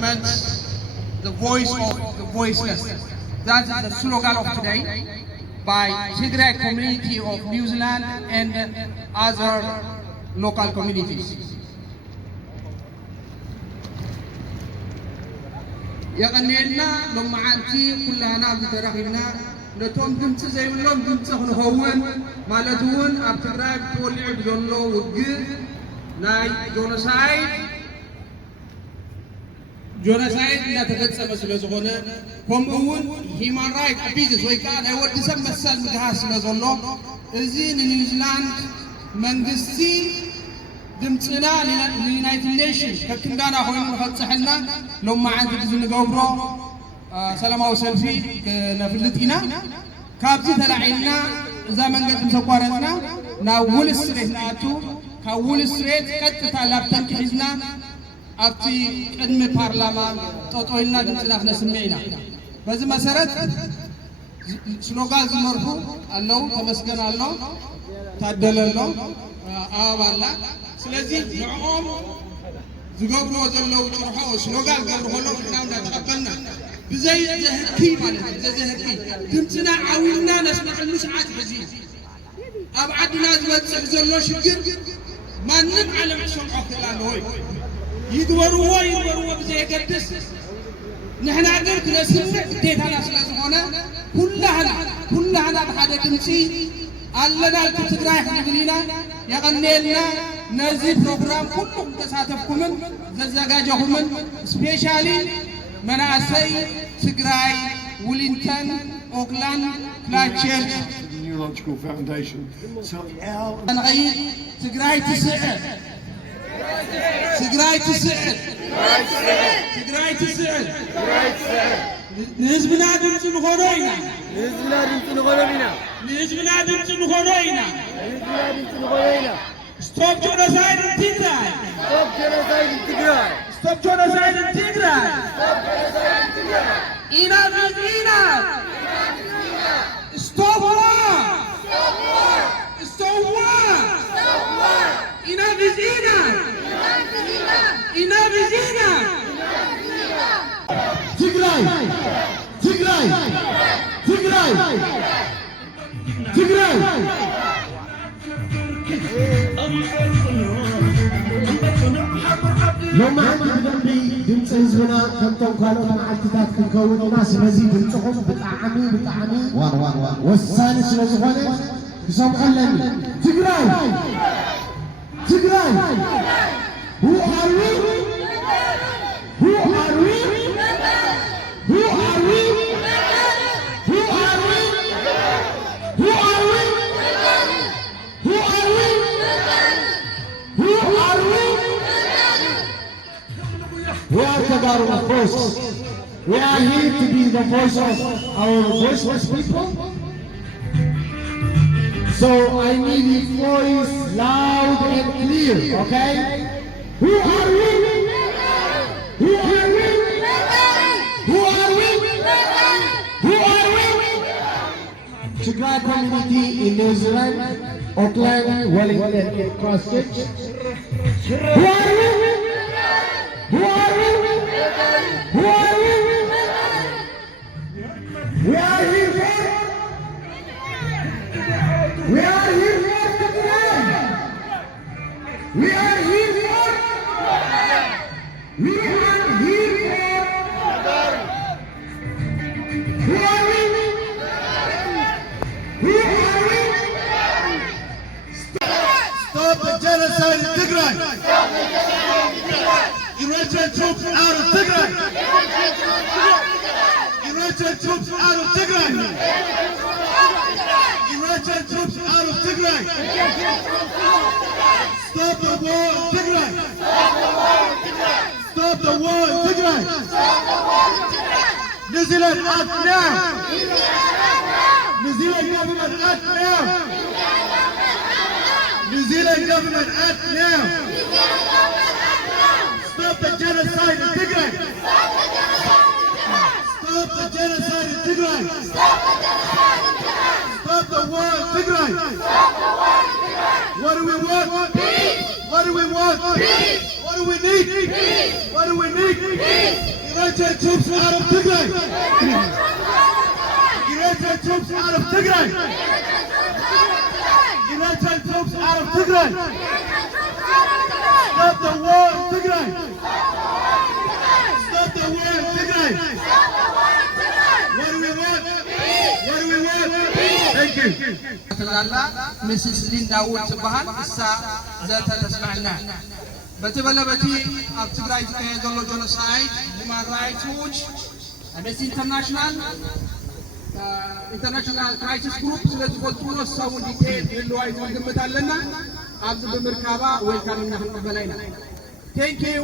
government, the voice of the voiceless. That is the slogan of today by Tigray community of New Zealand and other local communities. يغنينا لما عنتي كلها نعم ترغينا نتوم دمت زي اللهم دمت هون مالتون أبتراك تولي بدلو وجه ناي جونسايد لا تغتصب سلازغونه كومون هيومن رايت ابيزز ወይ ከዓ ናይ ወዲ ሰብ መሰል ምድሃር ስለዘሎ እዚ ንኒውዚላንድ መንግስቲ ድምፅና ንዩናይትድ ኔሽን ከክንዳና ኮይኑ ንኸብፅሐና ሎማዓንቲ ግዜ ንገብሮ ሰላማዊ ሰልፊ ነፍልጥ ኢና ካብዚ ተላዒልና እዛ መንገዲ ምሰቋረፅና ናብ ውል ስትሬት ንኣቱ ካብ ውል ስትሬት ቀጥታ ላብተንኪ ሒዝና أبتي قدم البرلمان تطويلنا دمتنا نسمعنا بس مسارات سلوغان زمرفو الله تمسكن الله تعدل الله والله سلازي نعم زقابلو زلوا وشرحوا سلوغان قالوا الله إحنا نتقبلنا بزي زهكي مالك بزي زهكي دمتنا عاولنا نسمع المساعات بزي أبعدنا زبط زلوا شكر ما نبعلم سمعه كلام هوي يدوروا بزي قدس نحن قلت نسمع ديت على أساس هنا كلها بحاجة تمشي علنا التجري إحنا بنينا يغني لنا نزيد برنامج كلهم تساتفكم زجاجهم سبيشالي مناسي تجري ويلينغتون أوكلاند فلاتشيرش Neurological Foundation. So أنا غير تجري تسعة تجري تسعد نزبنا دمت نخروينا Stop genocide in Tigray! Stop genocide in Tigray! Enough is enough! Stop war! Stop war! Enough is enough! Enough is enough! Tigray! لما عندي بدمي دمت زبنا كم تنقلوا مع الكتاب كنكون ناس مزيد دمتهم بطعمي والثاني سلزغوني بسم خلني Tigray! Who are we? Who are we? Who are we? Who are we? Who are we? Who are we? Who are we? We are Tagaro, of course. We are here to be the voice of our voiceless people. So I need your voice loud and clear, okay? Who are we? Who are we? Who are we? Who are we? Tigray community in New Zealand, Auckland, Wellington, and Christchurch. Who are we? Who are we? Who are we? We are here for. We are here for Tigray. We are here for. We are here for. Who are we? Who are we? Stop the genocide in Tigray. Eritrean troops out of Tigray. Eritrean troops out of Tigray. Eritrean troops out of Tigray. Stop the war in Tigray. Stop the war in Tigray. New Zealand act now. New Zealand government act now. New Zealand government act now. Stop the genocide in Tigray. Stop the genocide in Tigray. Stop the war in Tigray. What do we want? Peace. What do we want? Peace. What do we need? Peace. What do we need? Peace. United troops out of Tigray! United troops out of Tigray! United troops out of Tigray! Stop the war in Tigray! Stop the war in Tigray! What do we want? What do we want? Thank you. Mrs. Linda Wood Sabahan, Issa Zata Tasmana. Batibalabati of Tigray genocide, Human Rights Watch, Amnesty International crisis group, ስለዚህ ወጥቶ ሰው ዲቴል ይሏይ ወንድምታለና አብዝ በመርካባ ዌልካም እናበላይና. Thank you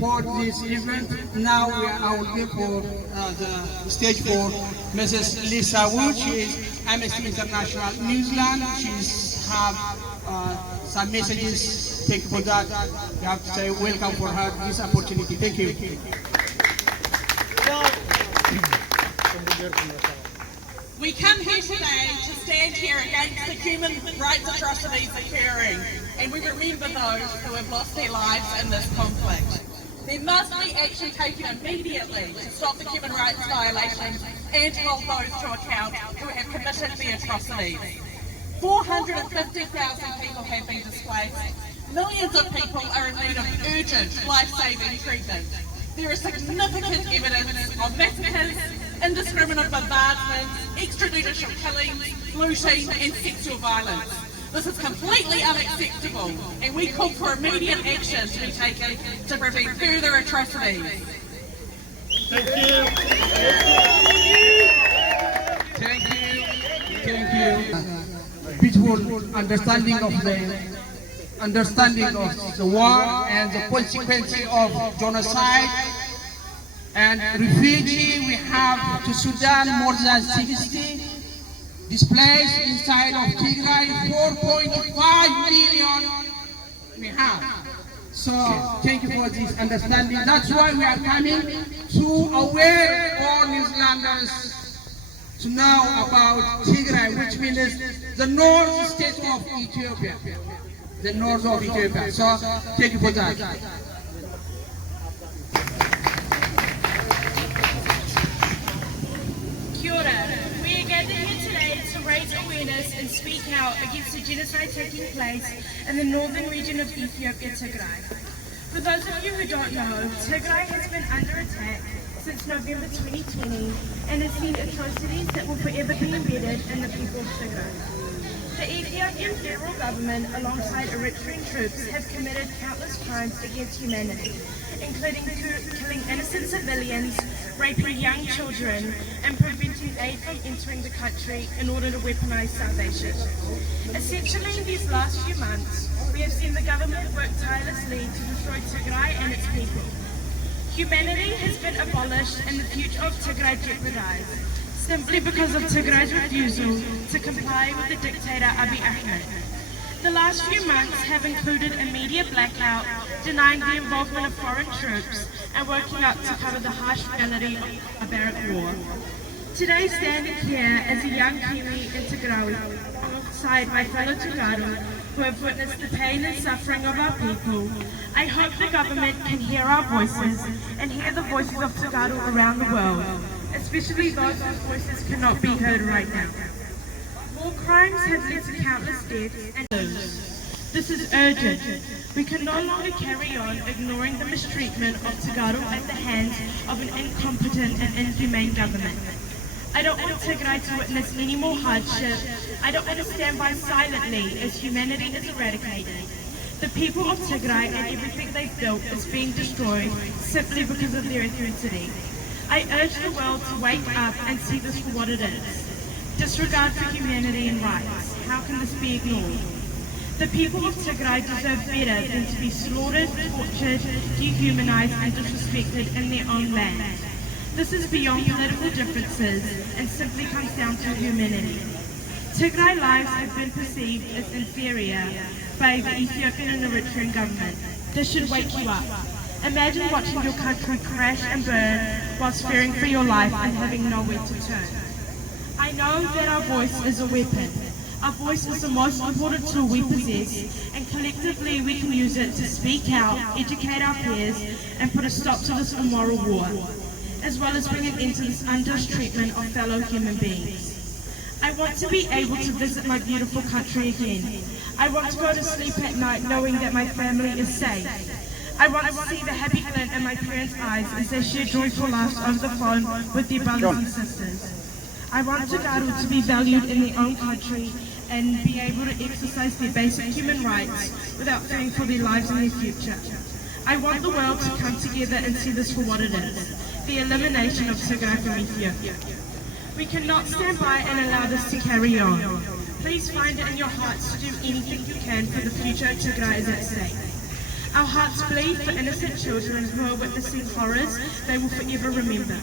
for this event. Now I will give for the stage for Mrs. Lisa Wood. She is Amnesty International New Zealand. She's have some messages. Thank you for that. We have to say welcome for her this opportunity. Thank you. We come here today to stand here against the human rights atrocities occurring, and we remember those who have lost their lives in this conflict. There must be action taken immediately to stop the human rights violations and hold those to account who have committed the atrocities. 450,000 people have been displaced. Millions of people are in need of urgent, life-saving treatment. There is significant evidence of massacres, indiscriminate bombardments, extrajudicial killings, looting and sexual violence. This is completely unacceptable, and we call for immediate action to be taken to prevent further atrocities. Thank you. Thank you. Thank you. Peaceful understanding of the war and the consequences of genocide and refugee. We have to Sudan more than 60 displaced inside of Tigray, 4.5 million we have. So thank you for this understanding. That's why we are coming to aware all New Zealanders to know about Tigray, which means the north state of Ethiopia. The north of Ethiopia. So thank you for that. Kia ora. We are gathered here today to raise awareness and speak out against the genocide taking place in the northern region of Ethiopia, Tigray. For those of you who don't know, Tigray has been under attack since November 2020 and has seen atrocities that will forever be embedded in the people of Tigray. The Ethiopian federal government, alongside Eritrean troops, have committed countless crimes against humanity, including killing innocent civilians, raping young children, and preventing aid from entering the country in order to weaponize salvation. Essentially, in these last few months, we have seen the government work tirelessly to destroy Tigray and its people. Humanity has been abolished and the future of Tigray jeopardized, simply because of Tigray's refusal to comply with the dictator Abiy Ahmed. The last few months have included a media blackout, denying the involvement of foreign troops, and working up to cover the harsh reality of a barrack war. Today, standing here as a young Kiwi in Tigray, alongside my fellow Tagaru who have witnessed the pain and suffering of our people, I hope the government can hear our voices and hear the voices of Tagaru around the world, especially those whose voices cannot be heard right now. War crimes have led to countless deaths and lose. This is urgent. We can no longer carry on ignoring the mistreatment of Tagaru at the hands of an incompetent and inhumane government. I don't want Tigray to witness any more hardship. I don't want to stand by silently as humanity is eradicated. The people of Tigray and everything they've built is being destroyed simply because of their ethnicity. I urge the world to wake up and see this for what it is. Disregard for humanity and rights. How can this be ignored? The people of Tigray deserve better than to be slaughtered, tortured, dehumanized and disrespected in their own land. This is beyond political differences and simply comes down to humanity. Tigray lives have been perceived as inferior by the Ethiopian and Eritrean government. This should wake you up. Imagine watching your country crash and burn whilst fearing for your life and having nowhere to turn. I know that our voice is a weapon. Our voice is the most important tool we possess, and collectively we can use it to speak out, educate our peers, and put a stop to this immoral war. as well as bring an end to this unjust treatment of fellow human beings. I want to be able to visit my beautiful country again. I want to go to sleep at night knowing that my family is safe. I want to see the happy glint in my parents' eyes as they share joyful laughs over the phone with their brothers and sisters. I want Tigray to be valued in their own country and be able to exercise their basic human rights without fearing for their lives and their future. I want the world to come together and see this for what it is, the elimination of Tigray from Ethiopia. We cannot stand by and allow this to carry on. Please find it in your hearts to do anything you can for the future of Tigray is at stake. Our hearts bleed for innocent children who are witnessing horrors they will forever remember.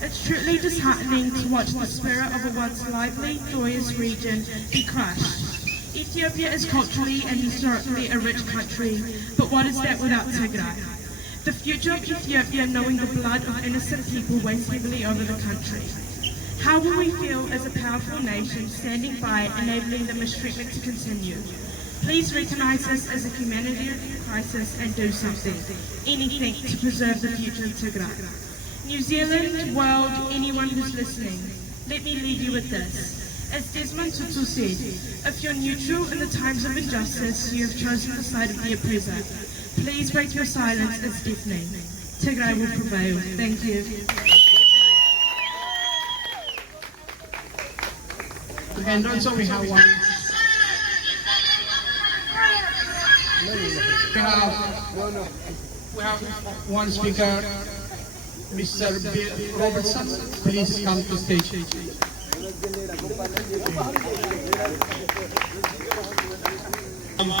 It's truly disheartening to watch the spirit of a once lively, joyous region be crushed. Ethiopia is culturally and historically a rich country, but what is that without Tigray? The future of Ethiopia, knowing the blood of innocent people, weighs heavily over the country. How will we feel as a powerful nation standing by, enabling the mistreatment to continue? Please recognize this as a humanitarian crisis and do something, anything to preserve the future of Tigray. New Zealand, world, anyone who's listening, let me leave you with this. As Desmond Tutu said, if you're neutral in the times of injustice, you have chosen the side of the oppressor. Please break your silence, it's deafening. Tigray will prevail. Thank you. And also we have one speaker, Mr. Bill Robertson. Please come to stage.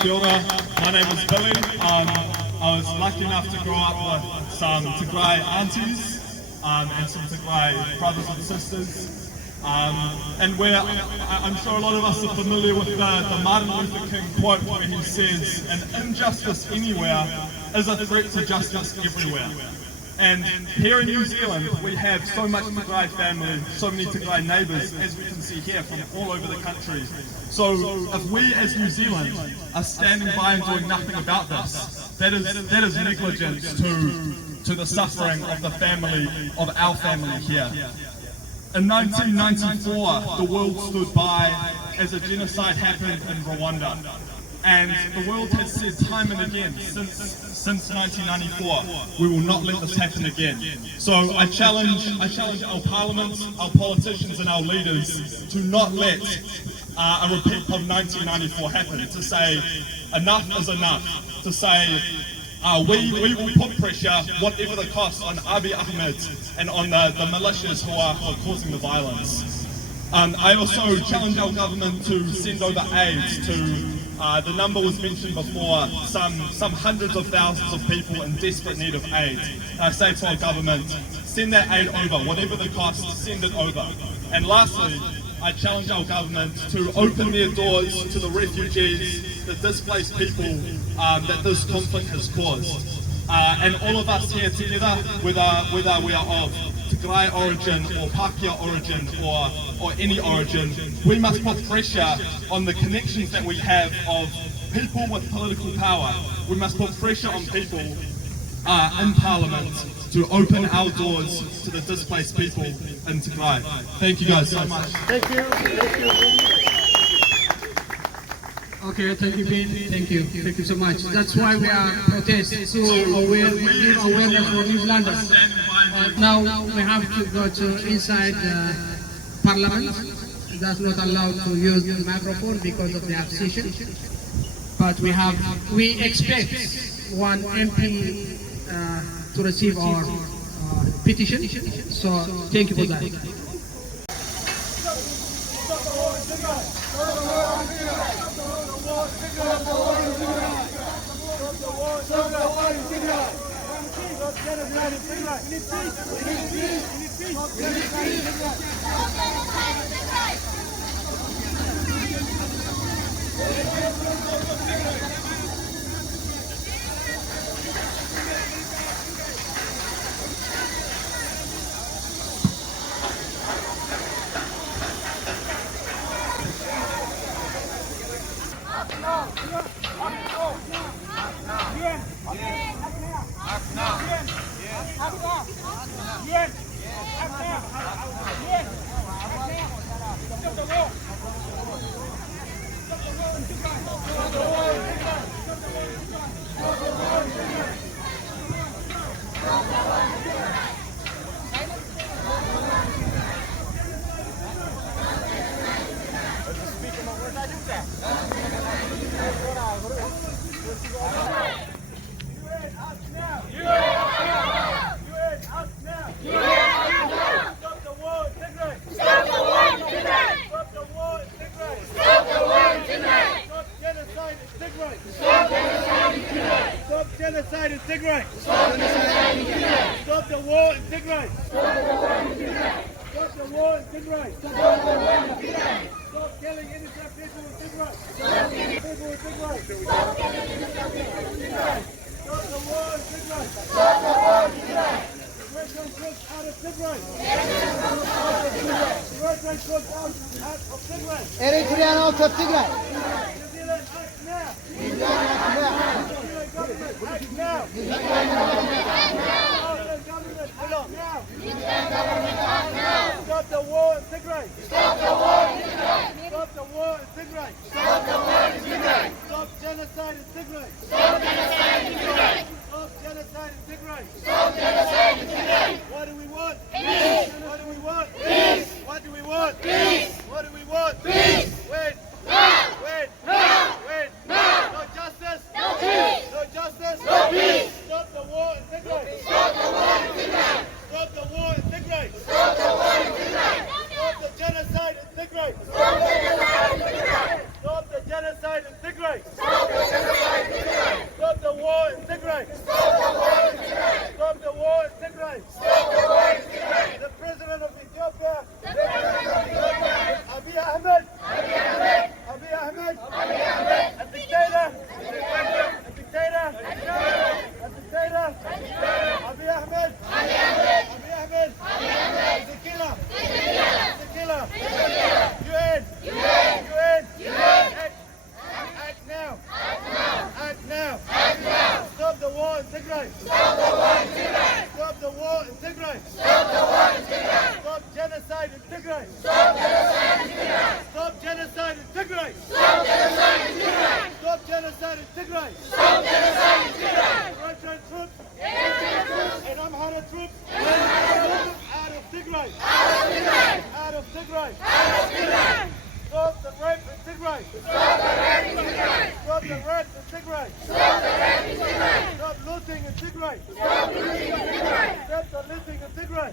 Kia ora. My name is Billy. I was lucky enough to grow up with some Tigray aunties and some Tigray brothers and sisters. And I'm sure a lot of us are familiar with the Martin Luther King quote where he says, "An injustice anywhere is a threat to justice everywhere." And here in New Zealand, we have so much Tigray family, so many Tigray neighbours, as we can see here from all over the country. So if we as New Zealand are standing by and doing nothing about this, that is negligence to the suffering of the family, of our family here. In 1994, the world stood by as a genocide happened in Rwanda. And the world has said time and again, since 1994, we will not let this happen again. So I challenge our parliament, our politicians and our leaders to not let a repeat of 1994 happen, to say enough is enough, to say we will put pressure, whatever the cost, on Abiy Ahmed and on the militias who are causing the violence. I also challenge our government to send over aid to, the number was mentioned before, some hundreds of thousands of people in desperate need of aid. I say to our government, send that aid over, whatever the cost, send it over. And lastly, I challenge our government to open their doors to the refugees, the displaced people that this conflict has caused. And all of us here together, whether we are of Tigray origin or Pākehā origin or any origin, we must put pressure on the connections that we have of people with political power. We must put pressure on people in Parliament to open our doors to the displaced people in Tigray. Thank you guys so much. Thank you. Okay, thank you, Ben. Thank you so much. That's why we are protesting, so we give awareness for New Zealanders. Now we have to go to inside Parliament. That's not allowed to use the microphone because of the opposition. But we expect one MP to receive our petition. So thank you for that. Tigray! Stop the war in Tigray! Stop killing innocent people in Tigray! Stop killing people in Tigray! Stop the war in Tigray! Eritrean troops out of Tigray! Eritrean troops out of Tigray! Eritrean out of Tigray. New Zealand, act now! New Zealand government, act now! New Zealand government, act now! Stop the war in Tigray! Stop the war in Tigray! Stop the war in Tigray! Stop the war in Tigray! Stop genocide in Tigray! Stop genocide in Tigray! Stop genocide in Tigray! Stop genocide in Tigray! What do we want? Peace! What do we want? Peace! What do we want? Peace! What do we want? Peace! Wait! Wait! Wait! No justice! No peace! No justice! No peace! Stop the war in Tigray! Stop the war in Tigray! Stop the war in Tigray! Stop the war in Tigray! Stop the genocide in Tigray! Stop the genocide in Tigray! Stop the genocide in Tigray! Stop the genocide in Tigray! Stop the war in Tigray! Stop the war in Tigray! Stop the war in Tigray! Stop the war in Tigray! The President of Ethiopia! Abiy Ahmed! Abiy Ahmed! Abiy Ahmed! Abiy Ahmed! A dictator! A dictator! A dictator! Abiy Ahmed! Abiy Ahmed! Abiy Ahmed! Abiy Ahmed! He's a killer! He's a killer! UN! Act now! Act now! Stop the war in Tigray! Stop the war in Tigray! Stop the war in Tigray! Stop the war in Tigray! Stop genocide in Tigray! Stop genocide in Tigray! Stop genocide in Tigray! Stop genocide in Tigray! Stop genocide in Tigray! Stop genocide in Tigray! Eritrean troops! And Amhara troops! Out of Tigray! Out of Tigray! Out of Tigray! Out of Tigray! Stop the rape in Tigray! Stop the rape in Tigray! Stop the rape in Tigray! Stop the rape in Tigray! Stop looting in Tigray! Stop looting in Tigray! Stop the looting in Tigray!